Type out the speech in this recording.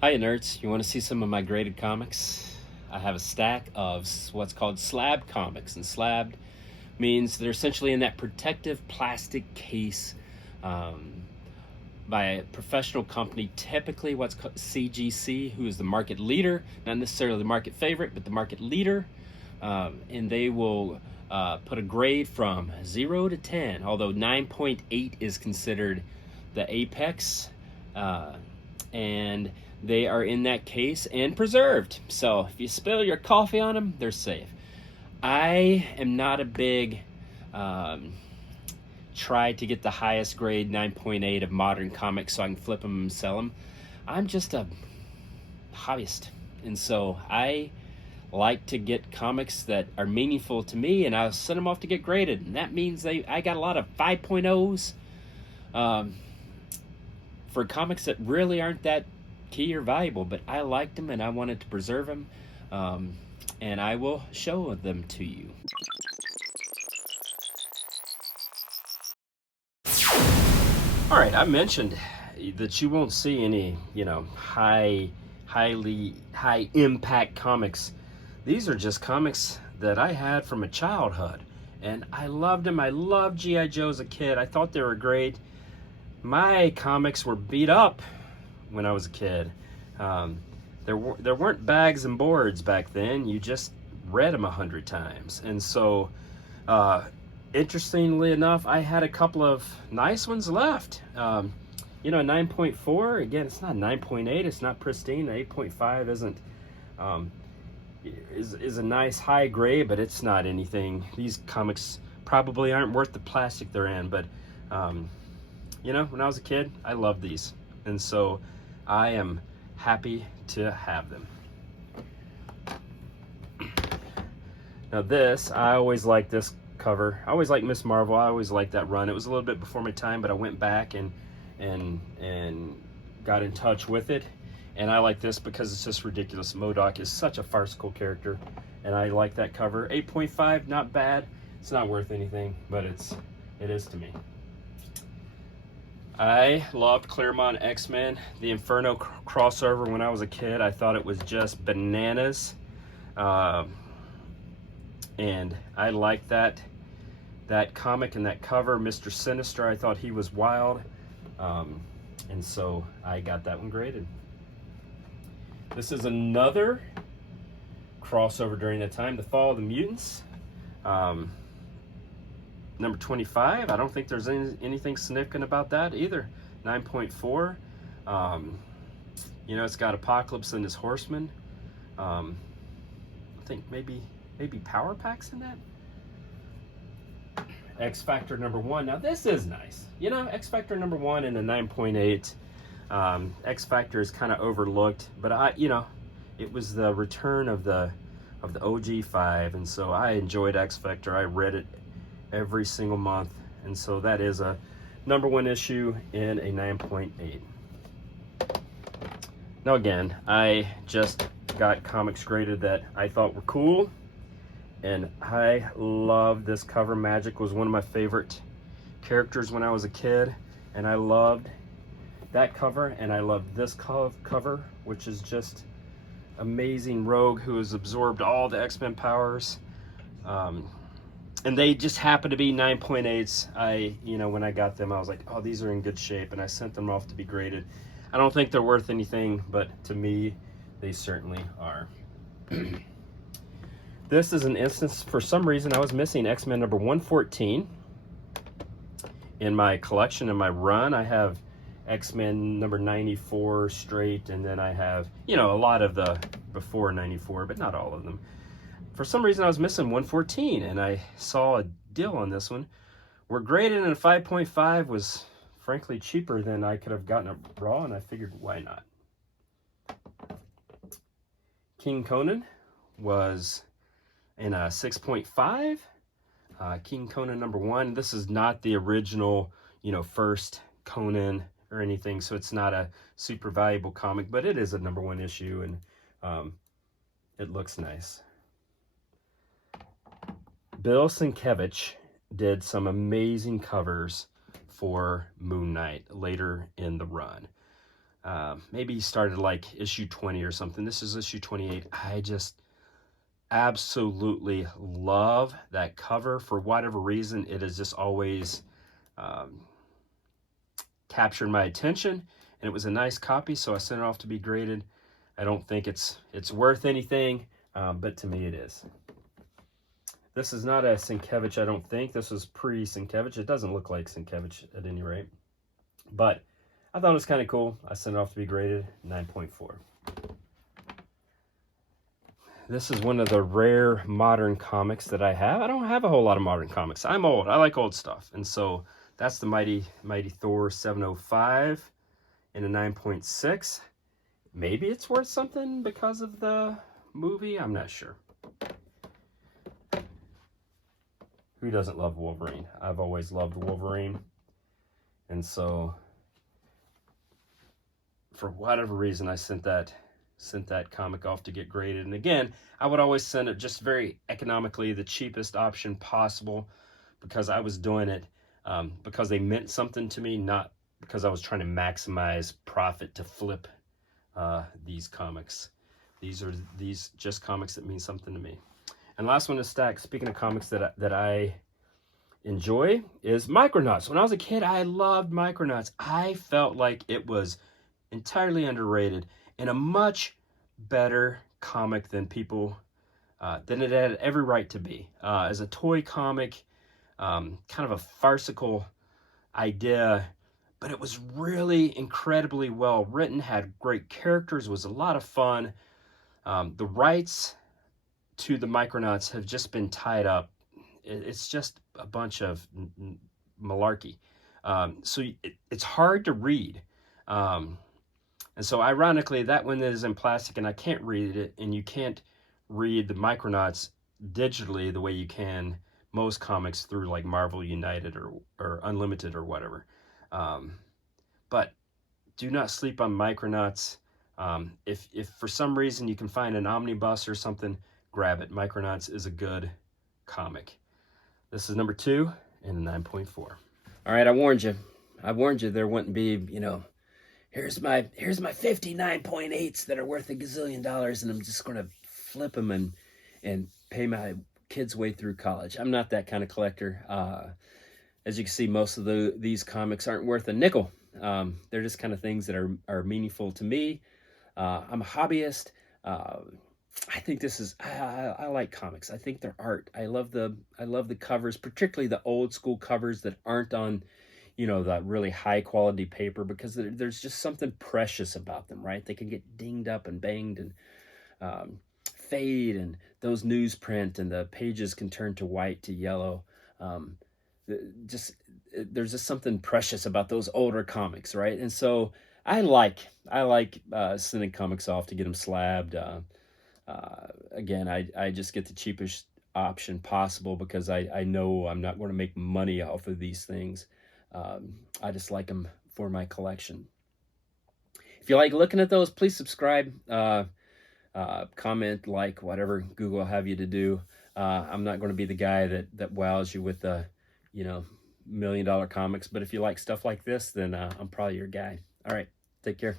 Hi nerds, you want to see some of my graded comics? I have a stack of what's called slab comics, and slabbed means they're essentially in that protective plastic case um, by a professional company, typically what's called CGC, who is the market leader, not necessarily the market favorite, but the market leader. And they will put a grade from 0 to 10, although 9.8 is considered the apex. And they are in that case and preserved. So if you spill your coffee on them, they're safe. I am not a big try to get the highest grade 9.8 of modern comics so I can flip them and sell them. I'm just a hobbyist. And so I like to get comics that are meaningful to me, and I'll send them off to get graded. And that means I got a lot of 5.0s for comics that really aren't that key or valuable, but I liked them and I wanted to preserve them, and I will show them to you. All right, I mentioned that you won't see any, high impact comics. These are just comics that I had from a childhood, and I loved them. I loved G.I. Joe as a kid. I thought they were great. My comics were beat up when I was a kid. There weren't bags and boards back then. You just read them 100 times. And so, interestingly enough, I had a couple of nice ones left. 9.4, again, it's not 9.8, it's not pristine. 8.5 isn't, is a nice high grade, but it's not anything. These comics probably aren't worth the plastic they're in, but, when I was a kid, I loved these. And so I am happy to have them. Now this, I always liked this cover. I always liked Miss Marvel. I always liked that run. It was a little bit before my time, but I went back and got in touch with it. And I like this because it's just ridiculous. MODOK is such a farcical character, and I like that cover. 8.5, not bad. It's not worth anything, but it is to me. I loved Claremont X-Men, the Inferno crossover when I was a kid. I thought it was just bananas. And I liked that comic and that cover. Mr. Sinister, I thought he was wild. And so I got that one graded. This is another crossover during that time, The Fall of the Mutants. Number 25, I don't think there's anything significant about that either. 9.4. It's got Apocalypse and his Horsemen. I think maybe Power Packs in that. X Factor number 1. Now this is nice. X Factor number 1 in a 9.8. X Factor is kind of overlooked, but it was the return of the OG 5, and so I enjoyed X Factor. I read it every single month, and so that is a number 1 issue in a 9.8. Now again, I just got comics graded that I thought were cool, and I love this cover. Magic was one of my favorite characters when I was a kid, and I loved that cover, and I loved this cover, which is just amazing. Rogue, who has absorbed all the X-Men powers. And they just happen to be 9.8s. When I got them, I was like, oh, these are in good shape, and I sent them off to be graded. I don't think they're worth anything, but to me, they certainly are. This is an instance, for some reason, I was missing X-Men number 114 in my collection. In my run, I have X-Men number 94 straight, and then I have, a lot of the before 94, but not all of them. For some reason, I was missing 114, and I saw a deal on this one. We're graded, and a 5.5 was frankly cheaper than I could have gotten it raw, and I figured, why not? King Conan was in a 6.5. King Conan number 1. This is not the original, first Conan or anything, so it's not a super valuable comic, but it is a number 1 issue, and it looks nice. Bill Sienkiewicz did some amazing covers for Moon Knight later in the run. Maybe he started like issue 20 or something. This is issue 28. I just absolutely love that cover. For whatever reason, it has just always captured my attention, and it was a nice copy, so I sent it off to be graded. I don't think it's worth anything, but to me it is. This is not a Sienkiewicz, I don't think. This was pre-Sienkiewicz. It doesn't look like Sienkiewicz at any rate, but I thought it was kind of cool. I sent it off to be graded 9.4. This is one of the rare modern comics that I have. I don't have a whole lot of modern comics. I'm old. I like old stuff. And so that's the Mighty Thor 705 in a 9.6. Maybe it's worth something because of the movie. I'm not sure. Who doesn't love Wolverine? I've always loved Wolverine. And so for whatever reason, I sent that comic off to get graded. And again, I would always send it just very economically, the cheapest option possible, because I was doing it because they meant something to me, not because I was trying to maximize profit to flip these comics. These are just comics that mean something to me. And last one to stack, speaking of comics that I enjoy, is Micronauts. When I was a kid, I loved Micronauts. I felt like it was entirely underrated and a much better comic than than it had every right to be. As a toy comic, kind of a farcical idea, but it was really incredibly well written, had great characters, was a lot of fun. The rights to the Micronauts have just been tied up. It's just a bunch of malarkey. So it's hard to read. And so ironically, that one is in plastic and I can't read it, and you can't read the Micronauts digitally the way you can most comics through like Marvel United or Unlimited or whatever. But do not sleep on Micronauts. If for some reason you can find an omnibus or something, grab it. Micronauts is a good comic. This is number 2 and a 9.4. All right, I warned you there wouldn't be, here's my 59.8s that are worth $1 gazillion, and I'm just going to flip them and pay my kids' way through college. I'm not that kind of collector. As you can see, most of these comics aren't worth a nickel. They're just kind of things that are meaningful to me. I'm a hobbyist. I think this is, I like comics. I think they're art. I love the covers, particularly the old school covers that aren't on, that really high quality paper, because there's just something precious about them, right? They can get dinged up and banged and fade, and those newsprint, and the pages can turn to white, to yellow. There's just something precious about those older comics, right? And so I like sending comics off to get them slabbed. Again, I just get the cheapest option possible because I know I'm not going to make money off of these things. I just like them for my collection. If you like looking at those, please subscribe, comment, like, whatever Google will have you to do. I'm not going to be the guy that wows you with the, $1 million comics, but if you like stuff like this, then I'm probably your guy. All right, take care.